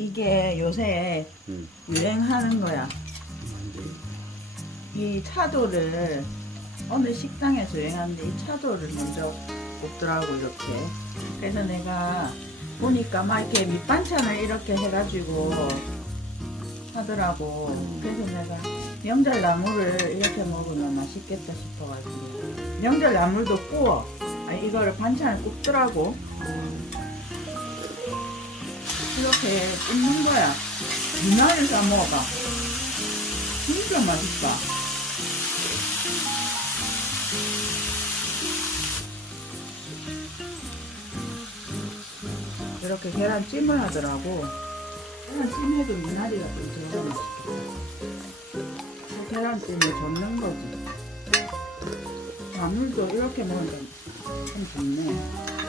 이게 요새 응. 유행하는 거야. 이 차도를 어느 식당에서 유행하는데 이 차도를 먼저 굽더라고 이렇게. 그래서 내가 보니까 막 이렇게 밑반찬을 이렇게 해가지고 하더라고. 그래서 내가 명절 나물을 이렇게 먹으면 맛있겠다 싶어가지고 명절 나물도 구워. 아, 이거를 반찬을 굽더라고. 이렇게 굽는 거야. 미나리를 싸 먹어봐. 진짜 맛있다. 이렇게 계란찜을 하더라고. 계란찜에도 미나리가 좀 들어가 계란찜을 젓는 거지. 나물도 이렇게 먹으면 참 좋네.